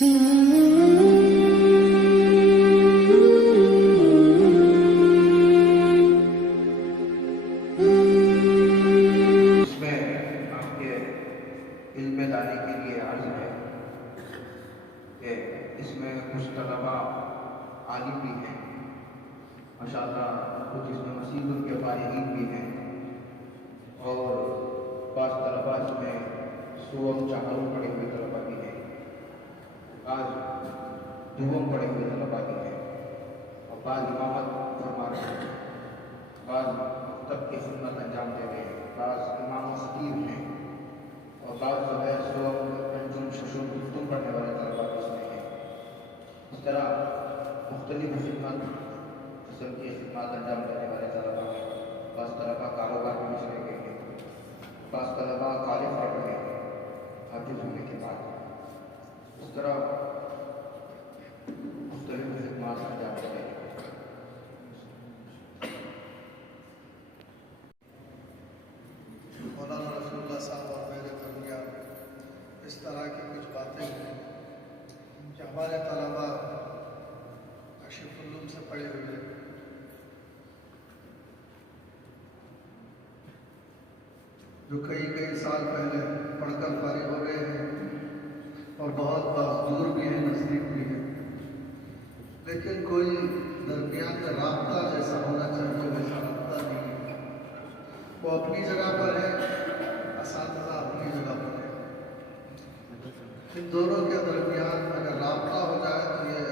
آپ کے علم دانی کے لیے عرض ہے کہ اس میں کچھ طلبا عالم بھی ہیں ماشاءاللہ، کچھ اس میں مسیح کے فارغین بھی ہیں، اور بعض طلبا اس میں سوم چاہروں پڑے ہوئے طلبا بھی ہیں، بعض دوم پڑے ہوئے طلبا بھی ہیں، اور بعض امامت فرما رہے ہیں، بعض مکتب کی خدمت انجام دے رہے ہیں، بعض امام خطیب ہیں، اور بعض جو ہے سوم انجم ششم گفتگو پڑھنے والے طلبا بھی اس میں ہیں۔ اس طرح مختلف خدمت قسم کی خدمات انجام دینے والے طلبا ہیں۔ بعض طلبا کاروبار میں چلے گئے ہیں، بعض طلبا کالج پڑھ رہے ہیں حافظ ہونے کے بعد۔ اس طرح مختلف خدمات انجام دے رہے ہیں۔ مولانا رسول اللہ صاحب اور میرے درمیان اس طرح کی کچھ باتیں ہیں کہ ہمارے طلبا کشف العلوم سے پڑھے ہوئے جو کئی سال پہلے پڑھ کر فارغ ہو گئے ہیں، اور بہت دور بھی ہیں، نزدیک بھی ہیں، لیکن کوئی درمیان میں رابطہ جیسا ہونا چاہیے ویسا رابطہ نہیں ہے۔ وہ اپنی جگہ پر ہے، اساتذہ اپنی جگہ پر ہے۔ ان دونوں کے درمیان اگر رابطہ ہو جائے تو یہ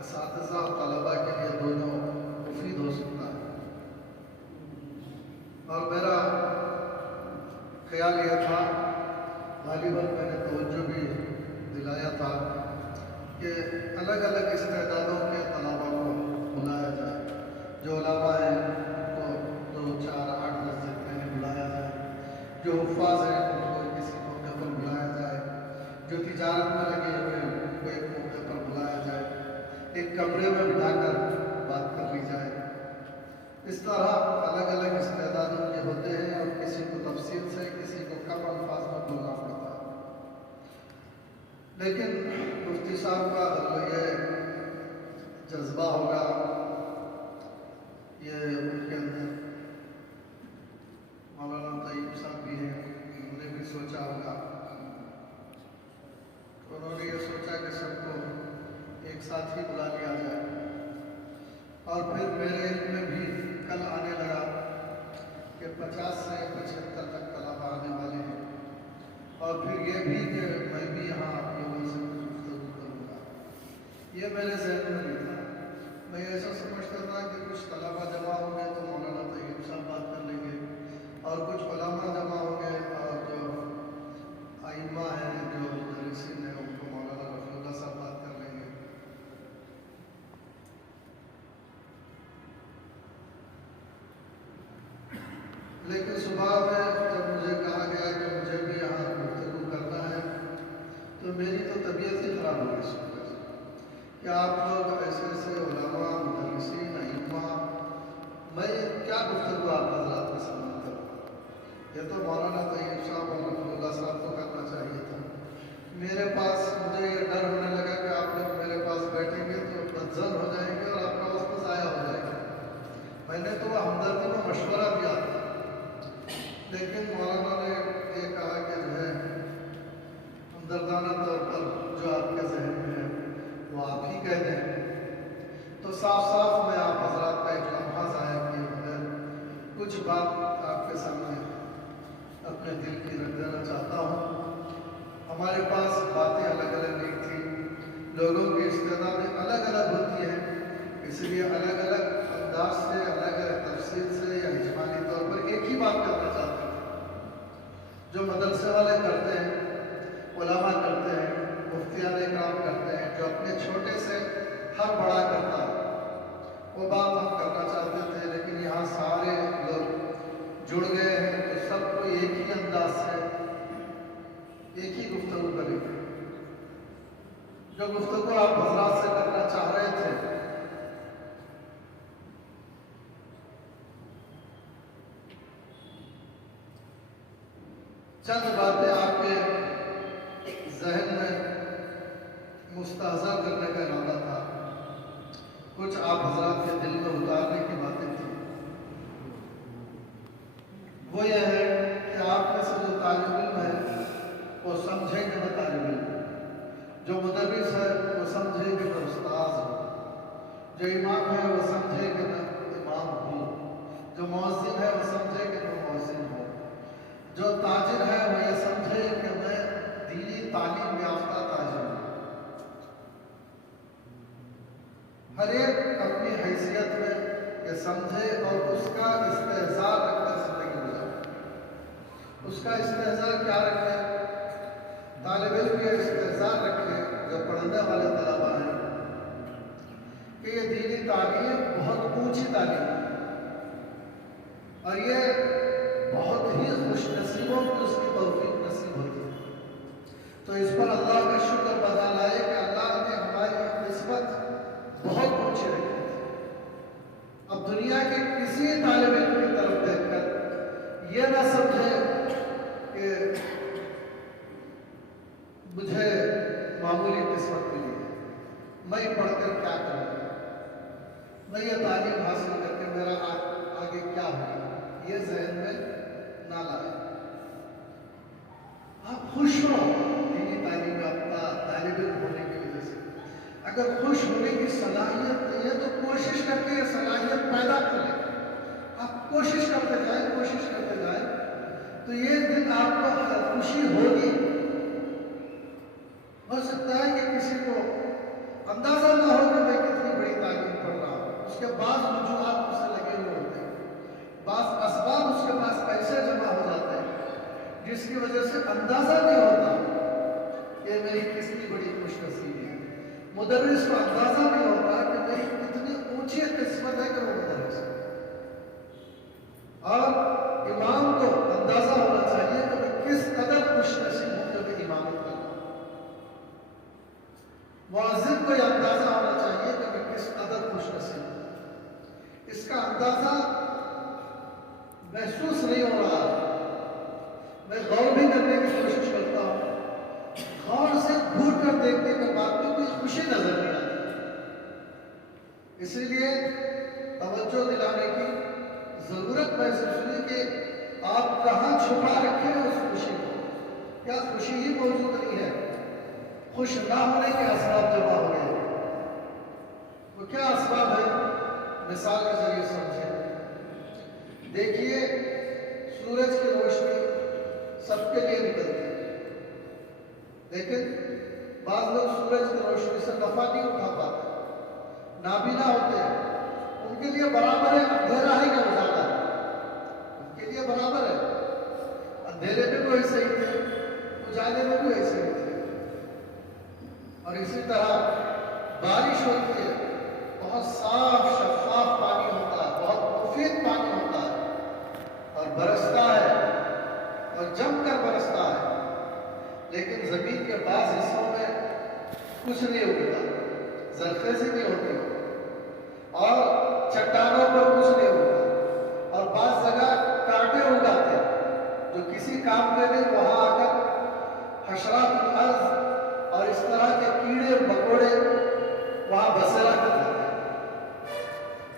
اساتذہ اور طلبا کے لیے دونوں مفید ہو سکتا ہے۔ اور میرا خیال یہ تھا، غالباً میں نے توجہ بھی دلایا تھا کہ الگ الگ استعدادوں کے طلبا کو بلایا جائے۔ جو علماء ہیں ان کو 2 4 8 10 جتنے ہیں بلایا جائے، جو حفاظ ہیں ان کو کسی موقع پر بلایا جائے، جو تجارت میں لگے ہوئے ہیں ان کو ایک موقع پر بلایا جائے، ایک کمرے میں بٹھا کر بات کر لی جائے۔ اس طرح الگ الگ استعدادوں کے ہوتے ہیں، اور کسی کو تفصیل سے، کسی کو کم الفاظ میں بولنا پڑتا ہے۔ لیکن مفتی صاحب کا یہ جذبہ ہوگا، یہ ان کے اندر مولانا طیب صاحب بھی ہیں، انہوں نے بھی سوچا ہوگا، انہوں نے یہ سوچا کہ سب کو ایک ساتھ ہی بلا لیا جائے۔ اور پھر میرے علم میں بھی کل آنے لگا کہ 50 سے 75 تک طلبا آنے والے ہیں، اور پھر یہ بھی کہ میں بھی یہاں آپ لوگوں سے گفتگو کروں گا۔ یہ میرے ذہن میں نہیں تھا، میں ایسا سمجھتا تھا کہ کچھ طلبا جمع ہوں گے تو مولانا طیب صاحب بات کر لیں گے، اور کچھ علماء جمع ہوں گے، اور جو ائمہ ہیں، جو مدرسین ہیں، ان کو مولانا رفیع اللہ صاحب بات کر لیں گے۔ لیکن صبح میں جب مجھے کہا گیا کہ مجھے بھی یہاں گفتگو کرنا ہے، تو میری تو طبیعت ہی خراب ہو گئی اس وقت کہ آپ لوگ ایسے ایسے علماء، مدرسین، ائمہ، میں کیا گفتگو آپ حضرات کے سامنے کروں؟ یہ تو مولانا طیب صاحب اور رفیع اللہ صاحب کو کرنا چاہیے تھا۔ میرے پاس مجھے یہ ڈر ہونے لگا کہ آپ لوگ میرے پاس بیٹھیں گے تو بدظن ہو جائیں گے اور آپ کا وقت ضائع ہو جائے گا۔ میں نے تو ہمدردی میں مشورہ دیا تھا، لیکن مولانا نے یہ کہا کہ جو ہے ہمدردانہ طور پر جو آپ کے ذہن میں ہے وہ آپ ہی کہہ دیں۔ تو صاف صاف میں آپ حضرات کا ایک لمحہ ضائع کیے بغیر کچھ بات آپ کے سامنے اپنے دل کی رکھ دینا چاہتا ہوں۔ ہمارے پاس باتیں الگ الگ نہیں تھیں، لوگوں کی استعدادیں الگ الگ ہوتی ہیں، اس لیے الگ الگ انداز سے، الگ الگ تفصیل سے یا اجمالی طور پر ایک ہی بات کرنا چاہتے ہیں۔ جو مدرسے والے کرتے ہیں، علماء کرتے ہیں، مفتیان کرام کرتے ہیں، جو اپنے چھوٹے سے ہر بڑا کرتا ہے، وہ بات ہم کرنا چاہتے تھے، لیکن یہاں سارے لوگ جڑ گئے ہیں تو سب کو ایک ہی انداز سے ایک ہی گفتگو کریں گے۔ جو گفتگو آپ حضرات سے کرنا چاہ رہے تھے، چند باتیں آپ کے ذہن میں آپ حضرات کے دل میں اتارنے کی باتیں تھیں، وہ یہ ہے کہ آپ میں سے جو طالب علم ہے وہ سمجھے کہ میں طالب علم، جو مدرس ہے وہ سمجھے کہ میں استاذ ہوں، جو امام ہے وہ سمجھے کہ میں امام ہوں، جو مؤذن ہے وہ سمجھے کہ میں مؤذن ہوں، جو تاجر ہے وہ یہ سمجھے کہ میں دینی تعلیم یافتہ تاجر ہوں۔ ہر ایک اپنی حیثیت میں یہ سمجھے اور اس کا استحضار رکھ کر زندگی گزارے۔ اس کا استحضار کیا رکھے؟ طالب علم یہ استحضار رکھے جو پڑھنے والے طلباء ہیں کہ یہ دینی تعلیم بہت اونچی تعلیم ہے اور یہ بہت ہی خوش نصیبوں کو اس کی توفیق نصیب ہوتی ہے۔ تو اس پر اللہ کا شکر بجا لائے کہ اللہ نے ہماری نسبت بہت اونچی رکھی تھی۔ اب دنیا کے کسی طالب علم کی طرف دیکھ کر یہ نہ سمجھے کہ مجھے معمولی قسمت ملی ہے، میں پڑھ کر کیا کروں، میں یہ تعلیم حاصل کر کے میرا آگے کیا ہوگا، یہ ذہن میں نہ لائے۔ آپ خوش ہو دینی تعلیم یافتہ طالب علم ہونے کی وجہ سے۔ اگر خوش ہونے کی صلاحیت نہیں ہے تو کوشش کر کے یہ صلاحیت پیدا کر لیں۔ آپ کوشش کرتے جائیں تو یہ دن آپ کو خوشی ہوگی۔ ہو سکتا ہے کہ کسی کو اندازہ نہ ہو کہ میں کتنی بڑی تعلیم پڑھ رہا ہوں، اس کے بعض وجوہات اسے لگے ہوئے ہوتے ہیں، بعض اسباب اس کے پاس پیسے جمع ہو جاتے ہیں جس کی وجہ سے اندازہ نہیں ہوتا کہ میری کتنی بڑی خوش نصیبی ہے۔ مدرس کو اندازہ نہیں ہوتا کہ میری کتنی اونچی قسمت ہے کہ وہ مدرس ہے، اور امام کو اندازہ ہونا چاہیے کہ میں کس قدر خوش نصیب ہوں کہ میں امامت کروں۔ مؤذن کو یہ اندازہ ہونا چاہیے کہ میں کس قدر خوش نصیب ہوں۔ اس کا اندازہ محسوس نہیں ہو رہا، میں غور بھی کرنے کی کوشش کرتا ہوں، غور سے گھور کر دیکھنے کے بعد بھی کوئی خوشی نظر نہیں آتی۔ اسی لیے توجہ دلانے کی ضرورت محسوس ہوئی کہ آپ کہاں چھپا رکھے ہیں اس خوشی کو، کیا خوشی ہی موجود نہیں ہے؟ خوش نہ ہونے کے اسباب جمع ہو گئے، وہ کیا اسباب ہے؟ مثال کے ذریعے سمجھیں۔ دیکھیے سورج کی روشنی سب کے لیے نکلتی ہے، لیکن بعض لوگ سورج کی روشنی سے نفع نہیں اٹھا پاتے، نابینا ہوتے ہیں، ان کے لیے برابر ہے اندھیرا ہے کہ اجالا ہے، ان کے لیے برابر ہے، اندھیرے میں بھی ویسے ہی تھے، اجالے میں بھی ویسے ہی تھے۔ اور اسی طرح بارش ہوتی ہے، بہت صاف شفاف پانی ہوتا ہے، بہت مفید پانی ہوتا ہے اور برستا ہے اور جم کر برستا ہے، لیکن زمین کے بعض حصوں میں کچھ نہیں اگتا، زرخیزی نہیں ہوتی اور چٹانوں پر کچھ نہیں ہوتا، اور بعض جگہ کانٹے اگاتے ہیں جو کسی کام کے نہیں، وہاں آ کر حشرات الارض اور اس طرح کے کیڑے مکوڑے وہاں بسیرا کرتے ہیں۔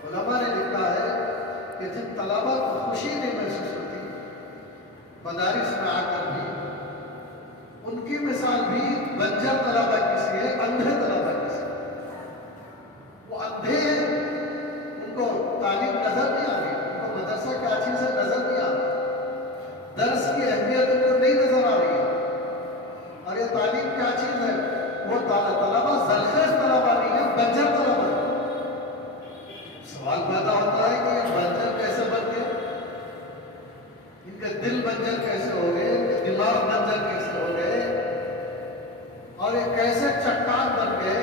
علماء نے لکھا ہے کہ جن طلباء کو خوشی نہیں محسوس ہوتی مدارس میں آ کر بھی، ان کی مثال بھی بنجر طلباء کی سی ہے، اندھے طلباء کی سی ہے۔ وہ اندھے ہیں، ان کو تعلیم نظر نہیں آ رہی، ان کو مدرسہ کیا چیز ہے نظر نہیں آ رہی، درس کی اہمیت ان کو نہیں نظر آ رہی ہے، اور یہ تعلیم کیا چیز ہے؟ وہ طلباء زرخیز طلباء نہیں ہے، بنجر طلباء ہے۔ سوال پیدا ہوتا ہے کہ یہ بنجر کیسے بن گئے، ان کے دل بنجر کیسے ہو گئے، ان کے دماغ بنجر کیسے ہو گئے، اور یہ کیسے چٹان بن گئے،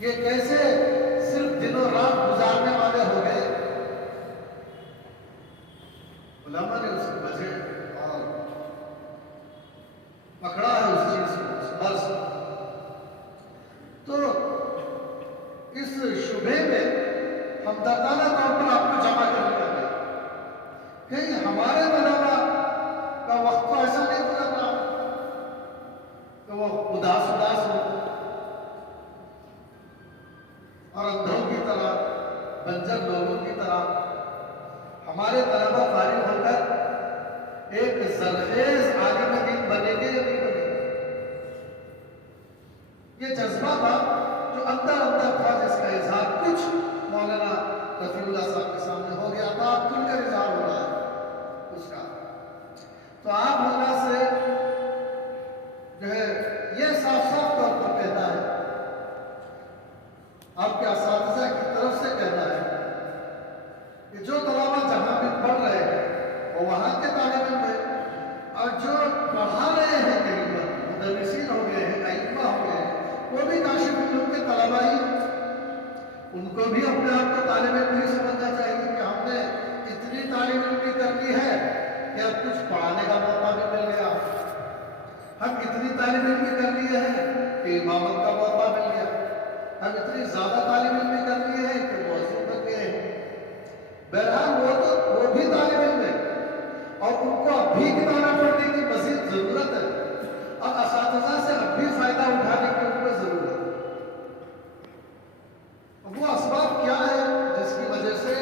یہ کیسے صرف دن و رات گزارنے والے ہو گئے۔ علماء نے اس کی وجہ اور پکڑا ہے اس چیز کو، اس مرض کو۔ تو اس شبہ میں ہم دردانہ طور پر آپ کو جمع کرنے لگے کہ ہمارے طلباء کا وقت تو ایسا نہیں گزر رہا کہ وہ اداس ہو، ان کو بھی اپنے آپ کو طالب علم ہی سمجھنا چاہیے کہ ہم نے اتنی تعلیم علمی کر لی ہے کہ اب کچھ پڑھانے کا موقع بھی مل گیا، ہم اتنی تعلیم علمی کر لیے ہیں کہ امامت کا موقع مل گیا، ہم اتنی زیادہ تعلیم علمی کر لیے ہیں کہ مؤذن بن گئے ہیں۔ بہرحال وہ بھی طالب علم ہے اور ان کو اب بھی کتابیں پڑھنے کی مزید ضرورت ہے اور اساتذہ سے اب بھی فائدہ اٹھانے کی ان کو ضرورت ہے۔ وہ اسباب کیا ہے جس کی وجہ سے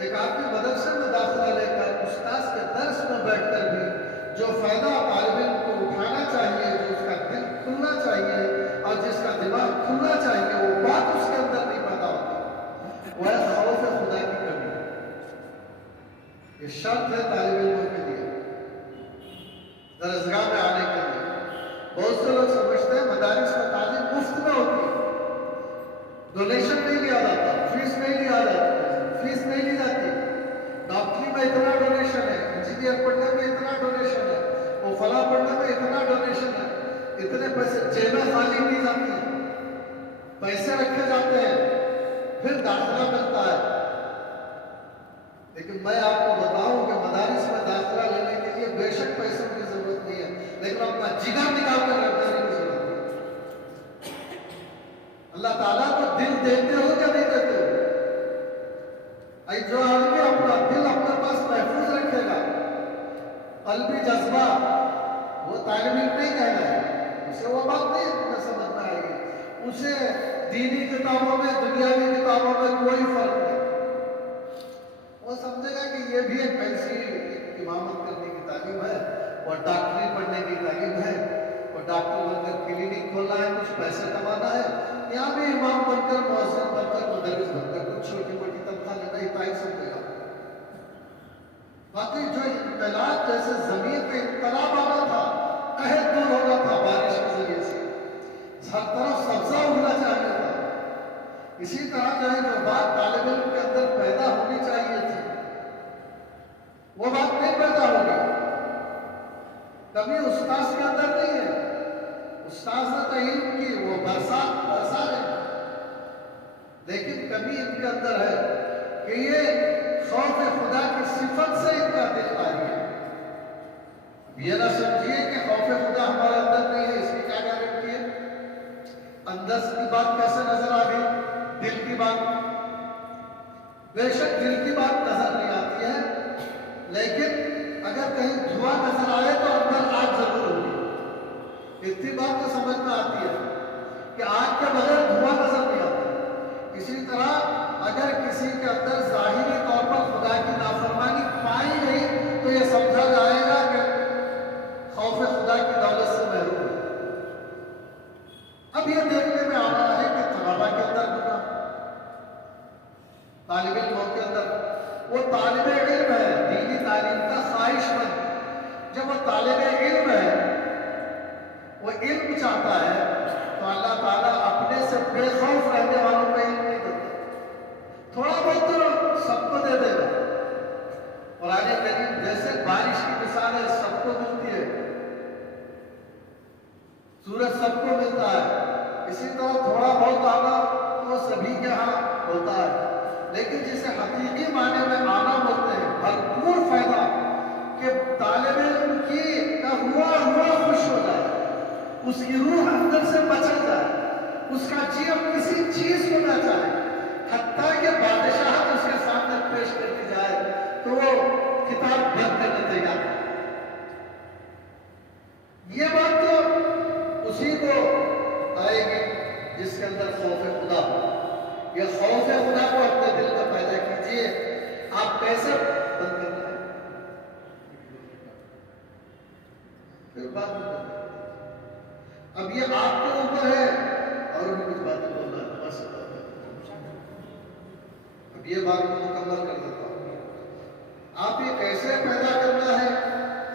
ایک آدمی مدرسے میں داخلہ لے کر استاذ کے درس میں بیٹھ کر بھی جو فائدہ طالب علم کو اٹھانا چاہیے، جو اس کا دل کھلنا چاہیے اور جس کا دماغ کھلنا چاہیے، وہ بات اس کے اندر نہیں پیدا ہوتی، وہ ہے خوف خدا کی کمی۔ یہ شرط ہے طالب علموں کے لیے درسگاہ میں آنے کے لیے۔ بہت سے لوگ سمجھتے ہیں مدارس میں تعلیم مفت میں ہوتی ہے، ڈونیشن نہیں لیا جاتا، فیس نہیں لیا جاتی، فیس نہیں لی جاتی۔ ڈاکٹری میں اتنا ڈونیشن ہے، انجینئر پڑھنے میں اتنا ڈونیشن ہے، وہ فلاں پڑھنے میں اتنا ڈونیشن ہے، اتنے پیسے جیبیں خالی نہیں جاتی ہیں، پیسے رکھے جاتے ہیں، پھر داخلہ ملتا ہے۔ لیکن میں آپ کو بتاؤں کہ مدارس میں داخلہ لینے کے لیے بے شک پیسوں کی ضرورت نہیں ہے، لیکن اپنا جگر نکال کر رکھنے کی ضرورت ہے۔ اللہ تعالیٰ کو دل دیتے ہو یا نہیں دیتے ہو؟ جو آدمی اپنا دل اپنے پاس محفوظ رکھے گا، قلبی جذبہ، وہ طالب علم نہیں کہنا ہے، اسے وہ بات نہیں سمجھ میں آئے گی، اسے دینی کتابوں میں دنیاوی کتابوں میں کوئی فرق نہیں، وہ سمجھے گا کہ یہ بھی ایک ایسی امامت کرنے کی تعلیم ہے اور ڈاکٹری پڑھنے کی تعلیم ہے، اور ڈاکٹر بن کر کلینک کھولنا ہے، کچھ پیسے کمانا ہے، یہاں بھی امام بن کر، مؤذن بن کر، مدرس بن کر کچھ چھوٹی موٹی تنخواہ لینا ہی تائی سمجھے گا۔ باقی جو انقلاب جیسے زمین پہ انقلاب آنا تھا، قحط دور ہونا تھا بارش کے ذریعے سے، ہر طرف سبزہ اگنا چاہیے تھا، اسی طرح جو ہے جو بات طالب علم کے اندر پیدا ہونی چاہیے تھی وہ بات نہیں پیدا ہوگی۔ کبھی استاذ کے اندر نہیں ہے، استاذ علم کی وہ برسا رہے ہیں، لیکن کبھی ان کے اندر ہے کہ یہ خوف خدا کی صفت سے ان کا دل خالی ہے۔ یہ نہ سمجھیے کہ خوف خدا ہمارے اندر نہیں ہے، اس کی کیا گارنٹی ہے؟ اندر کی بات کیسے نظر آ گئی؟ دل کی بات، بے شک دل کی بات نظر نہیں آتی ہے، لیکن اگر کہیں دھواں نظر آئے تو اندر آگ ضرور ہوگی۔ اتنی بات تو سمجھ میں آتی ہے کہ آگ کے بغیر دھواں نظر نہیں آتا۔ اسی طرح اگر کسی کے اندر ظاہری طور پر خدا کی نافرمانی پائی گئی تو یہ سمجھا جائے گا کہ خوف خدا کی دولت سے محروم ہے۔ اب یہ دیکھنے میں آ رہا ہے کہ طلباء کے اندر ہوگا، طالب علموں کے اندر، وہ طالب علم ہے، دینی تعلیم کا خواہش مند، جب وہ طالب علم ہے، وہ علم چاہتا ہے تو اللہ تعالیٰ اپنے سے بے خوف رہنے والوں کو علم نہیں دیتا، تھوڑا بہت تو سب کو دے دے گا۔ قرآن کریم جیسے بارش کی مثال ہے، سب کو ملتی ہے، سورج سب کو ملتا ہے، اسی طرح تھوڑا بہت آنا وہ سبھی کے ہاں ہوتا ہے، لیکن جسے حقیقی معنی میں آنا بولتے ہیں، بھرپور فائدہ کہ طالب علم کی کا ہوا خوش ہو جائے، اس کی روح اندر سے بچل جائے، اس کا جی اب کسی چیز کو نہ چاہے، حتیٰ کہ بادشاہت اس کے سامنے پیش کر دی جائے تو وہ کتاب بند کرنے تیار ہے۔ یہ بات تو اسی کو آئے گی جس کے اندر خوف خدا ہو۔ یہ خوف خدا کو اپنے دل میں پیدا کیجئے۔ آپ کیسے بند کرنا ہے پھر بات کرنا ہے۔ اب یہ آپ کے اوپر ہے، اور بھی کچھ باتیں بولنا ہے، بس اب یہ بات کو مکمل کر دیتا ہوں۔ آپ یہ کیسے پیدا کرنا ہے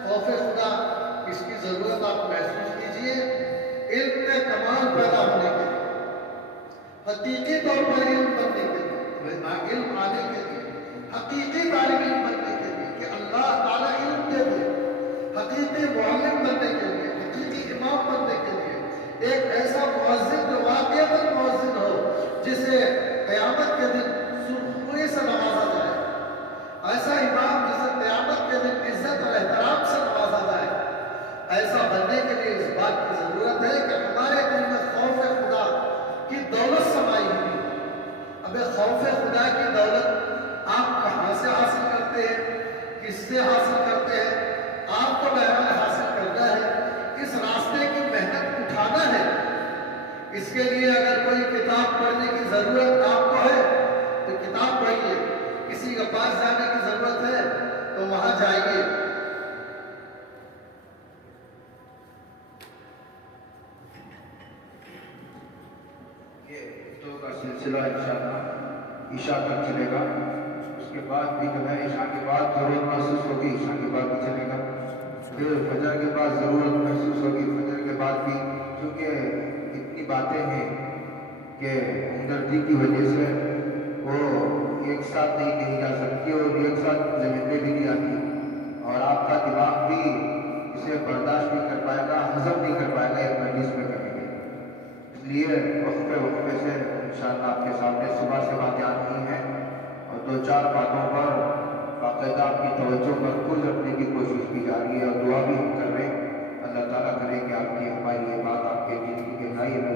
خوف خدا، اس کی ضرورت آپ محسوس کیجئے۔ علم میں کمال پیدا ہونے کے لیے، حقیقی طور پر علم بننے کے لیے، علم آنے کے لیے، حقیقی طالب علم بننے کے لیے کہ اللہ تعالیٰ علم دے دے، حقیقی معلم بننے کے لیے، حقیقی امام بننے کے لیے، ایک ایسا مؤذن جو واقعتاً مؤذن ہو، جسے قیامت سلسلہ انشاءاللہ عشاء تک چلے گا. اس کے بعد بھی جو ہے عشاء کے بعد ضرورت محسوس ہوگی، عشاء کے بعد بھی چلے گا. پھر فجر کے بعد ضرورت محسوس ہوگی، فجر کے بعد بھی، کیونکہ اتنی باتیں ہیں کہ ہمدردی کی وجہ سے وہ ایک ساتھ نہیں کہی جا سکتی اور ایک ساتھ ذہن میں بھی نہیں آتی، اور آپ کا دماغ بھی اسے برداشت نہیں کر پائے گا، ہضم نہیں کر پائے گا ایک مجلس میں کریں گے. اس لیے وقفے وقفے سے انشاءاللہ آپ کے سامنے صبح سے باتیں آتی ہیں اور دو چار باتوں پر باقاعدہ آپ کی توجہ مرکوز رکھنے کی کوشش کی جا رہی ہے، اور دعا بھی ہم کر رہے ہیں. اللہ تعالیٰ کرے کہ آپ کی ہماری یہ بات آپ کے دل کی گہرائی میں